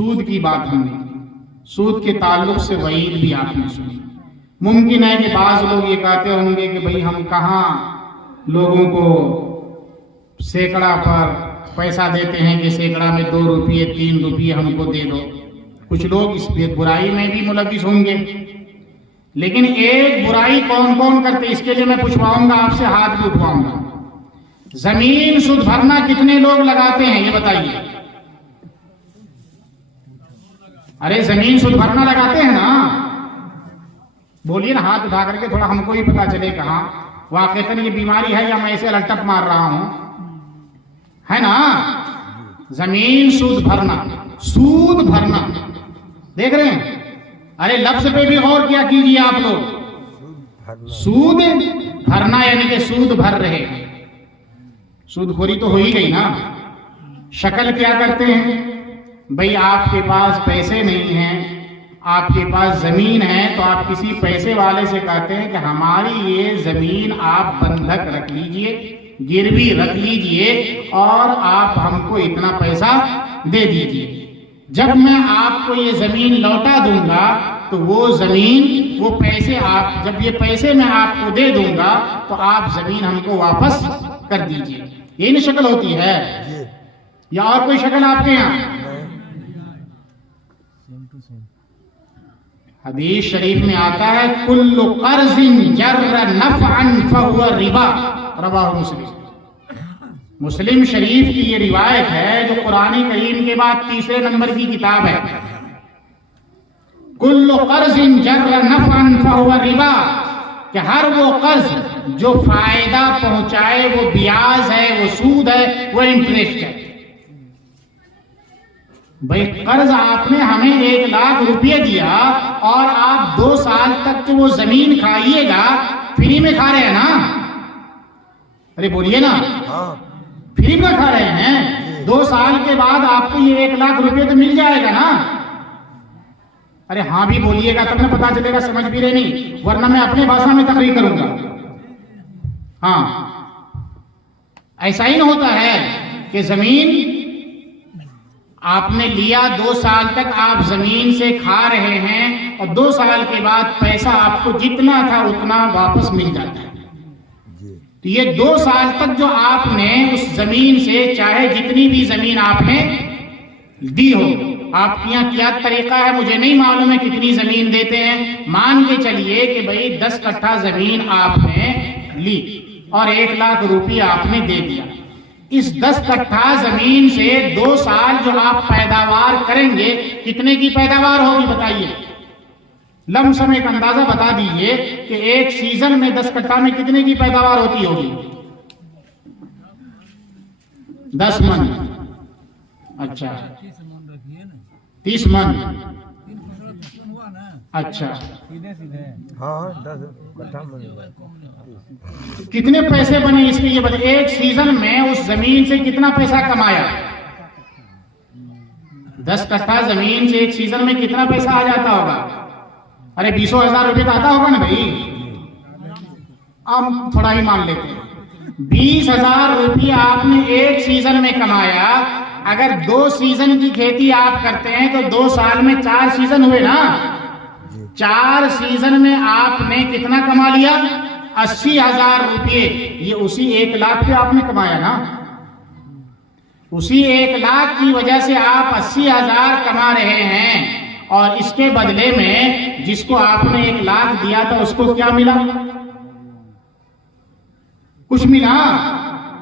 سود کی بات ہم نے کی، سود کے تعلق سے وعید بھی آپ نے سنی۔ ممکن ہے کہ بعض لوگ یہ کہتے ہوں گے کہ بھئی ہم کہاں لوگوں کو سینکڑا پر پیسہ دیتے ہیں کہ سینکڑا میں 2 روپیے 3 روپیے ہم کو دے دو۔ کچھ لوگ اس برائی میں بھی ملوث ہوں گے، لیکن ایک برائی کون کون کرتے اس کے لیے میں پوچھواؤں گا آپ سے، ہاتھ بھی اٹھواؤں گا۔ زمین سود بھرنا کتنے لوگ لگاتے ہیں یہ بتائیے؟ ارے زمین سود بھرنا لگاتے ہیں نا؟ بولیے نا ہاتھ اٹھا کر کے، تھوڑا ہم کو ہی پتا چلے کہاں واقعتاً یہ بیماری ہے یا میں اسے لٹپ مار رہا ہوں، ہے نا؟ زمین سود بھرنا، سود بھرنا دیکھ رہے ہیں؟ ارے لفظ پہ بھی غور کیا کیجیے آپ لوگ، سود بھرنا یعنی کہ سود بھر رہے ہیں۔ سود خوری تو ہو ہی گئی نا۔ شکل کیا کرتے ہیں؟ بھئی آپ کے پاس پیسے نہیں ہیں، آپ کے پاس زمین ہے تو آپ کسی پیسے والے سے کہتے ہیں کہ ہماری یہ زمین آپ بندھک رکھ لیجئے، گروی رکھ لیجئے اور آپ ہم کو اتنا پیسہ دے دیجئے۔ جب میں آپ کو یہ زمین لوٹا دوں گا تو وہ زمین، وہ پیسے آپ، جب یہ پیسے میں آپ کو دے دوں گا تو آپ زمین ہم کو واپس کر دیجئے۔ یہی نا شکل ہوتی ہے یا اور کوئی شکل آپ کے یہاں؟ حدیث شریف میں آتا ہے کل قرض جر نفعا فهو ربا، رواہ مسلم۔ مسلم شریف کی یہ روایت ہے جو قرآن کریم کے بعد تیسرے نمبر کی کتاب ہے۔ کل قرض جر نفعا فهو ربا، کہ ہر وہ قرض جو فائدہ پہنچائے وہ بیاض ہے، وہ سود ہے، وہ انٹرسٹ ہے۔ بھئی قرض آپ نے ہمیں 1 لاکھ روپیہ دیا اور آپ 2 سال تک وہ زمین کھائیے گا، فری میں کھا رہے ہیں نا؟ ارے بولیے نا، فری میں کھا رہے ہیں؟ 2 سال کے بعد آپ کو یہ 1 لاکھ روپیہ تو مل جائے گا نا؟ ارے ہاں بھی بولیے گا تب نہ پتا چلے گا، سمجھ بھی رہے نہیں، ورنہ میں اپنے بھاشا میں تقریر کروں گا۔ ہاں ایسا ہی نہ ہوتا ہے کہ زمین آپ نے لیا، 2 سال تک آپ زمین سے کھا رہے ہیں اور 2 سال کے بعد پیسہ آپ کو جتنا تھا اتنا واپس مل جاتا ہے۔ تو یہ 2 سال تک جو آپ نے اس زمین سے، چاہے جتنی بھی زمین آپ نے دی ہو، آپ کے یہاں کیا طریقہ ہے مجھے نہیں معلوم ہے کتنی زمین دیتے ہیں، مان کے چلیے کہ بھئی 10 کٹھا زمین آپ نے لی اور 1 لاکھ روپیہ آپ نے دے دیا۔ اس 10 کٹھا زمین سے 2 سال جو آپ پیداوار کریں گے، کتنے کی پیداوار ہوگی بتائیے؟ لم سم ایک اندازہ بتا دیجئے کہ ایک سیزن میں 10 کٹھا میں کتنے کی پیداوار ہوتی ہوگی؟ 10 من۔ اچھا 30 من۔ اچھا ہاں 10 کٹھا من۔ کتنے پیسے بنے اس کے یہ بتائیں؟ ایک سیزن میں اس زمین سے کتنا پیسہ کمایا؟ 10 کٹھا زمین سے ایک سیزن میں کتنا پیسہ آ جاتا ہوگا؟ ارے 20,000 روپے تو آتا ہوگا نا بھائی؟ ہم تھوڑا ہی مان لیتے ہیں 20,000 روپیہ آپ نے ایک سیزن میں کمایا۔ اگر 2 سیزن کی کھیتی آپ کرتے ہیں تو 2 سال میں 4 سیزن ہوئے نا؟ 4 سیزن میں آپ نے کتنا کما لیا؟ 80,000 روپے۔ یہ اسی 1 لاکھ پہ آپ نے کمایا نا؟ اسی 1 لاکھ کی وجہ سے آپ 80,000 کما رہے ہیں، اور اس کے بدلے میں جس کو آپ نے 1 لاکھ دیا تھا اس کو کیا ملا؟ کچھ ملا؟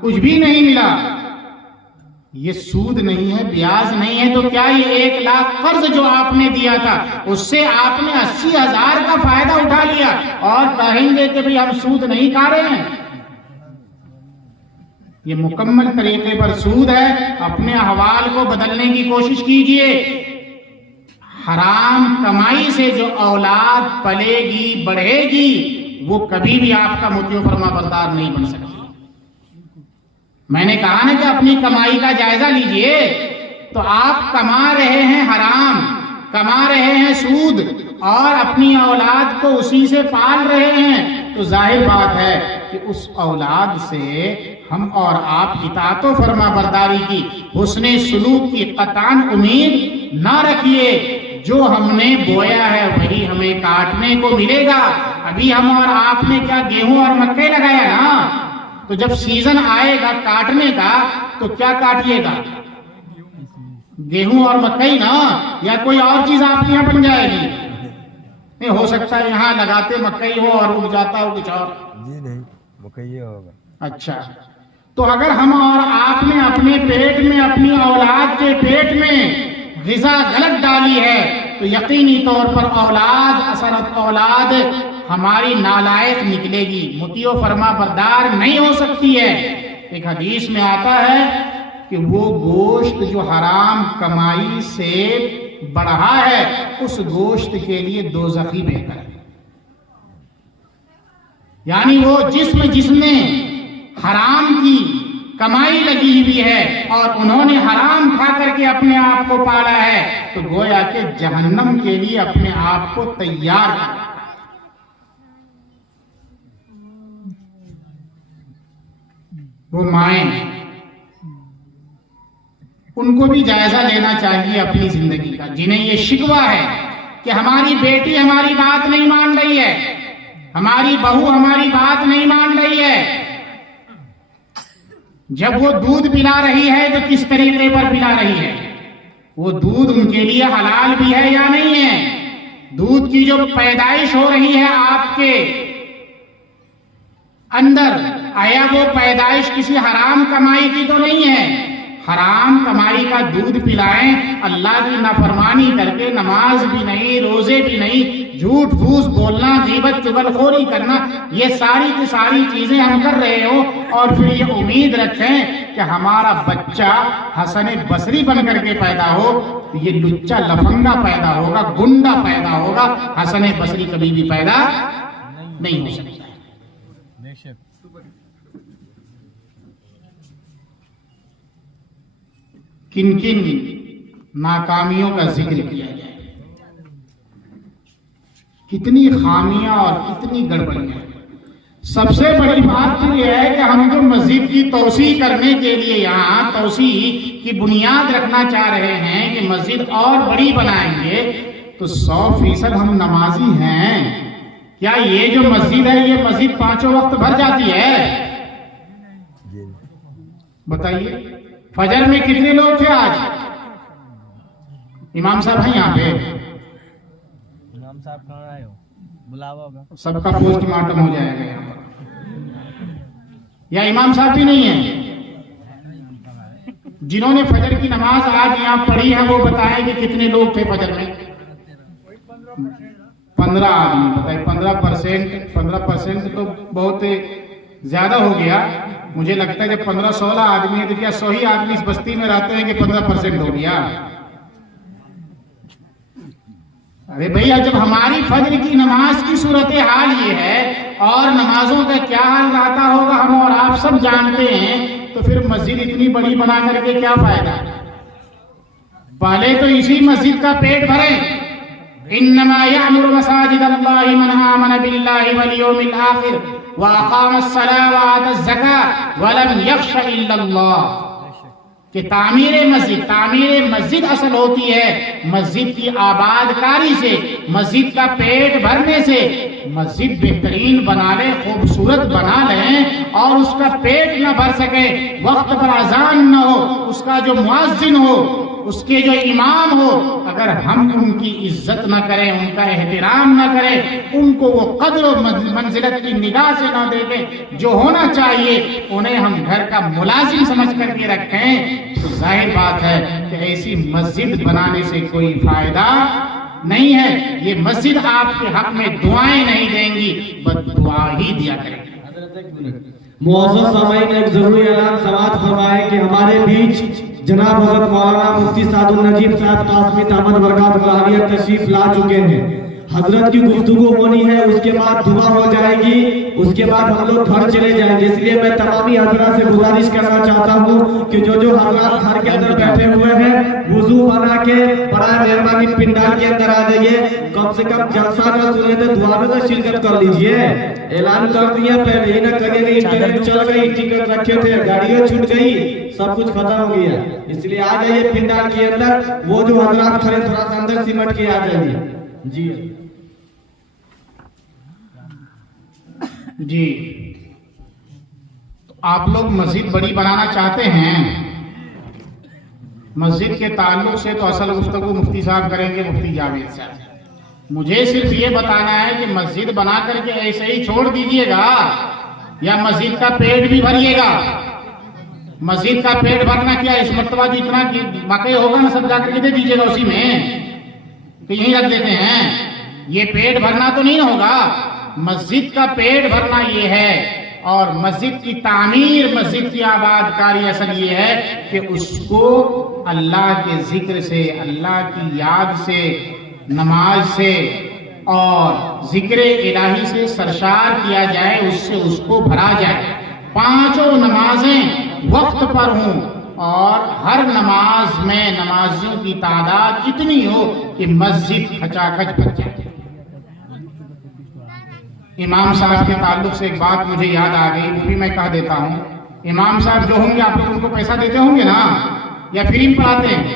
کچھ بھی نہیں ملا۔ یہ سود نہیں ہے، بیاض نہیں ہے، تو کیا یہ 1 لاکھ قرض جو آپ نے دیا تھا اس سے آپ نے 80,000 کا فائدہ اٹھا لیا اور کہیں گے کہ بھئی ہم سود نہیں کھا رہے ہیں؟ یہ مکمل طریقے پر سود ہے۔ اپنے احوال کو بدلنے کی کوشش کیجئے۔ حرام کمائی سے جو اولاد پلے گی، بڑھے گی، وہ کبھی بھی آپ کا مطیع فرما بردار نہیں بن سکتی۔ میں نے کہا نا کہ اپنی کمائی کا جائزہ لیجئے، تو آپ کما رہے ہیں حرام، کما رہے ہیں سود، اور اپنی اولاد کو اسی سے پال رہے ہیں، تو ظاہر بات ہے کہ اس اولاد سے ہم اور آپ اطاعت و فرما برداری کی، حسن سلوک کی قطعاً امید نہ رکھیے، جو ہم نے بویا ہے وہی ہمیں کاٹنے کو ملے گا۔ ابھی ہم اور آپ نے کیا گیہوں اور مکئی لگایا نا، تو جب سیزن آئے گا کاٹنے کا تو کیا کاٹیے گا؟ گیہوں اور مکئی نا، یا کوئی اور چیز آپ کے یہاں بن جائے گی؟ نہیں ہو سکتا ہے یہاں لگاتے مکئی ہو اور اگ جاتا ہو کچھ اور؟ جی نہیں، مکئی ہوگا۔ اچھا، تو اگر ہم اور آپ نے اپنے پیٹ میں، اپنی اولاد کے پیٹ میں غذا غلط ڈالی ہے تو یقینی طور پر اولاد ہماری نالائق نکلے گی، مطیع و فرما بردار نہیں ہو سکتی ہے۔ ایک حدیث میں آتا ہے کہ وہ گوشت جو حرام کمائی سے بڑھا ہے اس گوشت کے لیے دوزخی بہتر ہے۔ یعنی وہ جس نے حرام کی کمائی لگی ہوئی ہے اور انہوں نے حرام کھا کر کے اپنے آپ کو پالا ہے، تو گویا کہ جہنم کے لیے اپنے آپ کو تیار کر۔ وہ مائیں، ان کو بھی جائزہ لینا چاہیے اپنی زندگی کا، جنہیں یہ شکوہ ہے کہ ہماری بیٹی ہماری بات نہیں مان رہی ہے، ہماری بہو ہماری بات نہیں مان رہی ہے۔ جب وہ دودھ پلا رہی ہے تو کس طریقے پر پلا رہی ہے؟ وہ دودھ ان کے لیے حلال بھی ہے یا نہیں ہے؟ دودھ کی جو پیدائش ہو رہی ہے آپ کے اندر، آیا وہ پیدائش کسی حرام کمائی کی تو نہیں ہے؟ حرام کمائی کا دودھ پلائیں، اللہ کی نافرمانی کر کے، نماز بھی نہیں، روزے بھی نہیں، جھوٹ پھوس بولنا، غیبت چغلخوری کرنا، یہ ساری کی ساری چیزیں ہم کر رہے ہو، اور پھر یہ امید رکھیں کہ ہمارا بچہ حسن بصری بن کر کے پیدا ہو، یہ لچا لفنگا پیدا ہوگا، گنڈا پیدا ہوگا، حسن بصری کبھی بھی پیدا نہیں ہو سکتا۔ کن کن ناکامیوں کا ذکر کیا جائے، کتنی خامیاں اور کتنی گڑبڑیاں۔ سب سے بڑی بات تو یہ ہے کہ ہم جو مسجد کی توسیع کرنے کے لیے یہاں توسیع کی بنیاد رکھنا چاہ رہے ہیں کہ مسجد اور بڑی بنائیں گے، تو 100% ہم نمازی ہیں۔ کیا یہ جو مسجد ہے یہ مسجد 5 وقت بھر جاتی ہے؟ بتائیے، فجر میں کتنے لوگ تھے آج؟ امام صاحب ہیں یہاں پہ؟ امام صاحب کہاں آئے ہو؟ بلاوا ہوگا، سب کا پوسٹ مارٹم ہو جائے گا یہاں پر۔ یا امام صاحب بھی نہیں ہیں؟ جنہوں نے فجر کی نماز آج یہاں پڑھی ہے وہ بتائیں کہ کتنے لوگ تھے فجر میں؟ 15 آدمی۔ بتائیں 15% تو بہت زیادہ ہو گیا۔ مجھے لگتا ہے کہ 15-16 آدمی ہے، تو کیا 100 ہی آدمی اس بستی میں رہتے ہیں کہ 15% ہو گیا؟ ارے بھیا، جب ہماری فجر کی نماز کی صورتحال یہ ہے اور نمازوں کا کیا حال رہتا ہوگا ہم اور آپ سب جانتے ہیں، تو پھر مسجد اتنی بڑی بنا کر کے کیا فائدہ؟ پہلے تو اسی مسجد کا پیٹ بھریں۔ انما یعمر مساجد اللہ من آمن باللہ والیوم الآخر واقام الصلاۃ وآتى الزکاۃ ولم یخش الا اللہ، کہ تعمیر مسجد اصل ہوتی ہے مسجد کی آباد کاری سے، مسجد کا پیٹ بھرنے سے۔ مسجد بہترین بنا لیں، خوبصورت بنا لیں، اور اس کا پیٹ نہ بھر سکے، وقت پر اذان نہ ہو، اس کا جو مؤذن ہو، اس کے جو امام ہو، اگر ہم ان کی عزت نہ کریں، ان کا احترام نہ کریں، ان کو وہ قدر و منزلت کی نگاہ سے نہ دیکھیں جو ہونا چاہیے، انہیں ہم گھر کا ملازم سمجھ کر کے رکھیں، تو ظاہر بات ہے کہ ایسی مسجد بنانے سے کوئی فائدہ نہیں ہے۔ یہ مسجد آپ کے حق میں دعائیں نہیں دیں گی، بس دعا ہی دیا کریں گی۔ معزز سامعین، ایک ضروری اعلان سماعت فرمائے کہ ہمارے بیچ جناب حضرت مولانا مفتی سعد النجیب صاحب قاسمی احمد برکات الہیہ تشریف لا چکے ہیں۔ حضرت کی گفتگو ہونی ہے، اس کے بعد دعا ہو جائے گی، اس کے بعد ہم لوگ گھر چلے جائیں گے۔ اس لیے میں تمامی حضرات سے گزارش کرنا چاہتا ہوں کہ جو حضرات گھر کے اندر بیٹھے ہوئے ہیں وضو بنا کے برائے مہربانی پنڈال کے اندر آ جائیے، کم سے کم جلسہ کا سنے تو دعا میں تو شرکت کر لیجئے۔ اعلان کر دیا پہلے ہی نہ کریے کہ انٹرنیٹ چل گئی، ٹکٹ رکھے تھے، گاڑیاں چھوٹ گئی، سب کچھ ختم ہو گیا، اس لیے آ جائیے پنڈال کے اندر۔ وہ جو حضرات کھڑے تھوڑا سا اندر سمٹ کے آ جائیے۔ جی جی، تو آپ لوگ مسجد بڑی بنانا چاہتے ہیں، مسجد کے تعلق سے تو اصل گفتگو مفتی صاحب کریں گے، مفتی جاوید صاحب۔ مجھے صرف یہ بتانا ہے کہ مسجد بنا کر کے ایسے ہی چھوڑ دیجئے گا یا مسجد کا پیٹ بھی بھریے گا؟ مسجد کا پیٹ بھرنا کیا، اس مرتبہ جتنا مکئی ہوگا نا سب جا کر کے دے دیجئے گا اسی میں، کہ یہیں رکھ دیتے ہیں؟ یہ پیٹ بھرنا تو نہیں ہوگا، مسجد کا پیٹ بھرنا یہ ہے، اور مسجد کی تعمیر، مسجد کی آباد کاری اصل یہ ہے کہ اس کو اللہ کے ذکر سے، اللہ کی یاد سے، نماز سے اور ذکر الہی سے سرشار کیا جائے، اس سے اس کو بھرا جائے، پانچوں نمازیں وقت پر ہوں، اور ہر نماز میں نمازیوں کی تعداد اتنی ہو کہ مسجد کھچا کھچ بھر جائے۔ امام صاحب کے تعلق سے ایک بات مجھے یاد آ گئی، وہ بھی میں کہہ دیتا ہوں۔ امام صاحب جو ہوں گے آپ لوگ ان کو پیسہ دیتے ہوں گے نا، یا فری میں پڑھاتے ہیں؟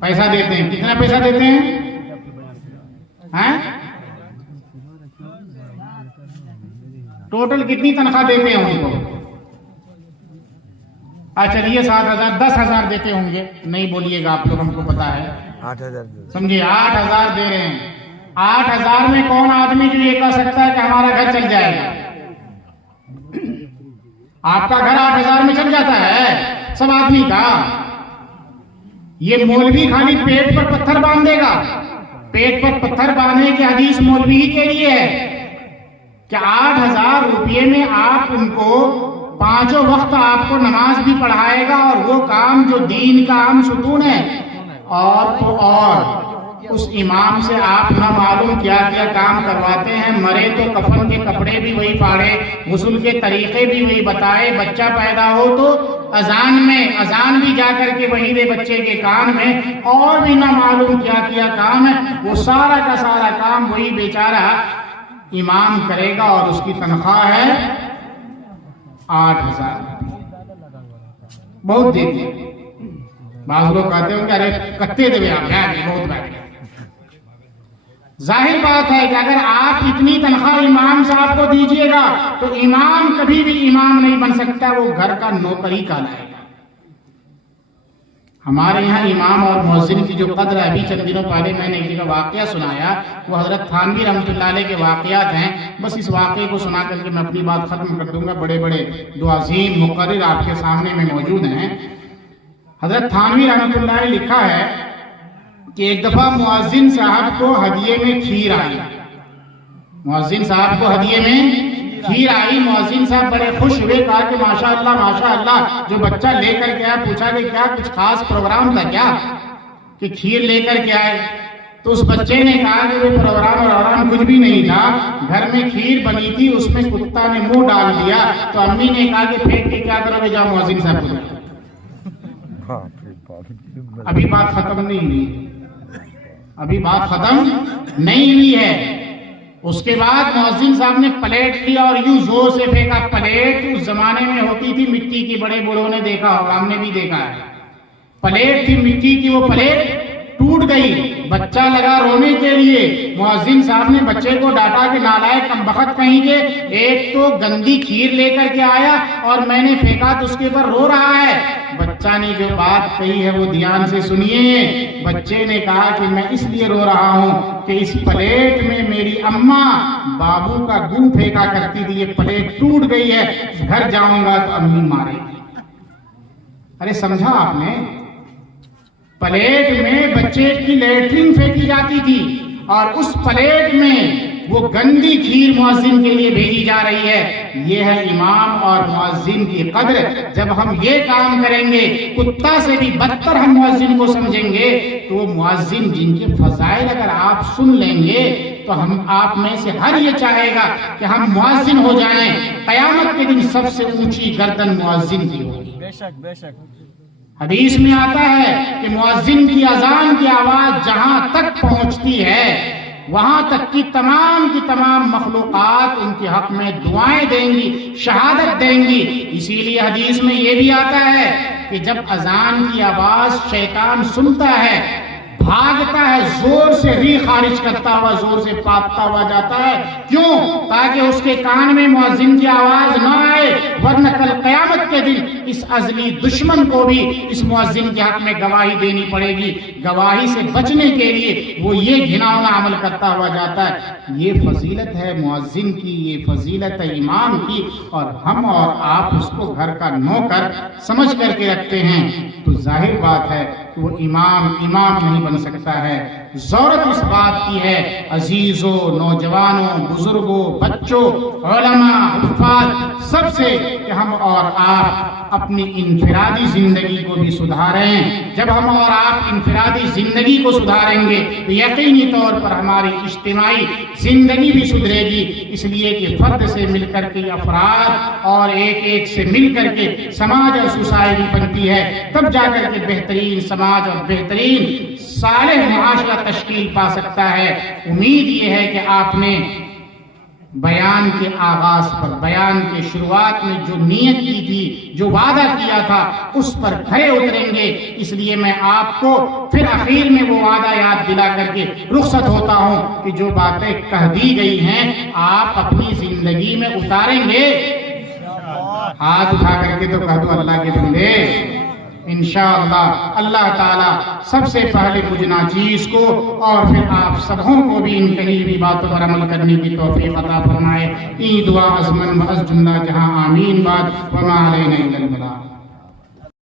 پیسہ دیتے ہیں۔ کتنا پیسہ دیتے ہیں؟ ٹوٹل کتنی تنخواہ دیتے ہیں ان کو؟ چلیے 7,000 10,000 دیتے ہوں گے، نہیں بولیے گا آپ لوگ، ہم کو پتا ہے 8,000 سمجھے، 8,000 دے رہے ہیں۔ 8,000 میں کون آدمی جو یہ کہہ سکتا ہے کہ ہمارا گھر چل جائے گا؟ آپ کا گھر 8,000 میں چل جاتا ہے سب آدمی کا؟ یہ مولوی خالی پیٹ پر پتھر باندھے گا، پیٹ پر پتھر باندھنے کی حدیث مولوی ہی کے لیے ہے کہ 8,000 روپے میں آپ ان کو پانچوں وقت آپ کو نماز بھی پڑھائے گا، اور وہ کام جو دین کا اہم ستون ہے، اور اس امام سے آپ نہ معلوم کیا کیا کام کرواتے ہیں۔ مرے تو کفن کے کپڑے بھی وہی پاڑے، غسل کے طریقے بھی وہی بتائے، بچہ پیدا ہو تو اذان بھی جا کر کے وہی دے بچے کے کان میں، اور بھی نہ معلوم کیا کیا کام ہے، وہ سارا کا سارا کام وہی بیچارہ امام کرے گا، اور اس کی تنخواہ ہے 8,000۔ بہت دے دیا۔ بعض لوگ کہتے ہیں کہ ارے کتے دے آپ بہت بیٹھ۔ ظاہر بات ہے کہ اگر آپ اتنی تنخواہ امام صاحب کو دیجئے گا تو امام کبھی بھی امام نہیں بن سکتا، وہ گھر کا نوکر ہی کہلائے گا۔ ہمارے یہاں امام اور مؤذن کی جو قدر ہے، ابھی چند دنوں پہلے میں نے ایک جگہ واقعہ سنایا، وہ حضرت تھانوی رحمۃ اللہ علیہ کے واقعات ہیں، بس اس واقعے کو سنا کر کے میں اپنی بات ختم کر دوں گا۔ بڑے بڑے دو عظیم مقرر آپ کے سامنے میں موجود ہیں۔ حضرت تھانوی رحمۃ اللہ علیہ لکھا ہے کہ ایک دفعہ مؤذن صاحب کو ہدیے میں کھیر آئی، مؤذن صاحب کو ہدیے میں کھیر آئی، مؤذن صاحب بڑے خوش ہوئے، کہا کہ ماشاءاللہ جو بچہ لے کر کے آیا، پوچھا کہ کیا کچھ خاص پروگرام تھا کیا کہ کھیر لے کر کے آئے؟ تو اس بچے نے کہا کہ وہ پروگرام کچھ بھی نہیں تھا، گھر میں کھیر بنی تھی، اس میں کتا نے منہ ڈال دیا، تو امی نے کہا کہ پھینک کے کیا کرو گے، جاؤ مؤذن صاحب کو۔ ابھی بات ختم نہیں ہوئی، ابھی بات ختم نہیں ہوئی ہے۔ اس کے بعد مؤذن صاحب نے پلیٹ لیا اور یوں زور سے پھینکا۔ پلیٹ اس زمانے میں ہوتی تھی مٹی کی، بڑے بوڑھوں نے دیکھا ہوگا، ہم نے بھی دیکھا ہے، پلیٹ تھی مٹی کی، وہ پلیٹ ٹوٹ گئی، بچہ لگا رونے کے لیے۔ مؤذن صاحب نے بچے کو ڈانٹا کہ نالائق کمبخت کہیں گے، ایک تو گندی کھیر لے کر کے آیا اور میں نے پھینکا تو اس کے اوپر رو رہا ہے۔ بچہ نے جو بات کہی ہے وہ دھیان سے سنیے۔ بچے نے کہا کہ میں اس لیے رو رہا ہوں کہ اس پلیٹ میں میری اماں بابو کا گوں پھینکا کرتی تھی، یہ پلیٹ ٹوٹ گئی ہے، گھر جاؤں گا تو امی مارے گی۔ ارے سمجھا آپ نے؟ پلیٹ میں بچے کی لیٹرین پھینکی جاتی تھی، اور اس پلیٹ میں وہ گندی کھیر مؤذن کے لیے بھیجی جا رہی ہے۔ یہ ہے امام اور مؤذن کی قدر۔ جب ہم یہ کام کریں گے، کتا سے بھی بدتر ہم مؤذن کو سمجھیں گے، تو وہ مؤذن جن کے فضائل اگر آپ سن لیں گے تو ہم آپ میں سے ہر یہ چاہے گا کہ ہم مؤذن ہو جائیں۔ قیامت کے دن سب سے اونچی گردن مؤذن کی ہوگی۔ بے شک بے شک۔ حدیث میں آتا ہے کہ مؤذن کی اذان کی آواز جہاں تک پہنچتی ہے، وہاں تک کی تمام مخلوقات ان کے حق میں دعائیں دیں گی، شہادت دیں گی۔ اسی لیے حدیث میں یہ بھی آتا ہے کہ جب اذان کی آواز شیطان سنتا ہے، بھاگتا ہے، زور سے ری خارج کرتا ہوا، زور سے پاپتا ہوا جاتا ہے۔ کیوں؟ تاکہ اس کے کان میں مؤذن کی آواز نہ آئے، ورنہ کل قیامت کے دن اس ازلی دشمن کو بھی اس مؤذن کے حق میں گواہی دینی پڑے گی۔ گواہی سے بچنے کے لیے وہ یہ گھناؤنا عمل کرتا ہوا جاتا ہے۔ یہ فضیلت ہے مؤذن کی، یہ فضیلت ہے امام کی، اور ہم اور آپ اس کو گھر کا نوکر سمجھ کر کے رکھتے ہیں، تو ظاہر بات ہے کہ وہ امام نہیں بن سکتا ہے۔ ضرورت اس بات کی ہے عزیزوں، نوجوانوں، بزرگوں، بچوں، علماء، حفاظ، سب سے کہ ہم اور آپ اپنی انفرادی زندگی کو بھی سدھاریں۔ جب ہم اور آپ انفرادی زندگی کو سدھاریں گے تو یقینی طور پر ہماری اجتماعی زندگی بھی سدھرے گی، اس لیے کہ فرد سے مل کر کے افراد اور ایک سے مل کر کے سماج اور سوسائٹی بنتی ہے، تب جا کر کے بہترین سماج اور بہترین صالح معاشرہ تشکیل پا سکتا ہے۔ امید یہ ہے کہ آپ نے بیان کے آغاز پر، بیان کے شروعات میں جو نیت کی تھی، جو وعدہ کیا تھا، اس پر کھرے اتریں گے۔ اس لیے میں آپ کو پھر اخیر میں وہ وعدہ یاد دلا کر کے رخصت ہوتا ہوں کہ جو باتیں کہہ دی گئی ہیں آپ اپنی زندگی میں اتاریں گے۔ ہاتھ اٹھا کر کے تو کہہ دو اللہ کے بندے انشاءاللہ۔ اللہ تعالیٰ سب سے پہلے مجھ ناچیز کو اور پھر آپ سبوں کو بھی ان کہی ہوئی باتوں پر عمل کرنے کی توفیق عطا فرمائے۔ این دعا از من و از جملہ جہاں آمین بعد وما علینا الا البلاغ۔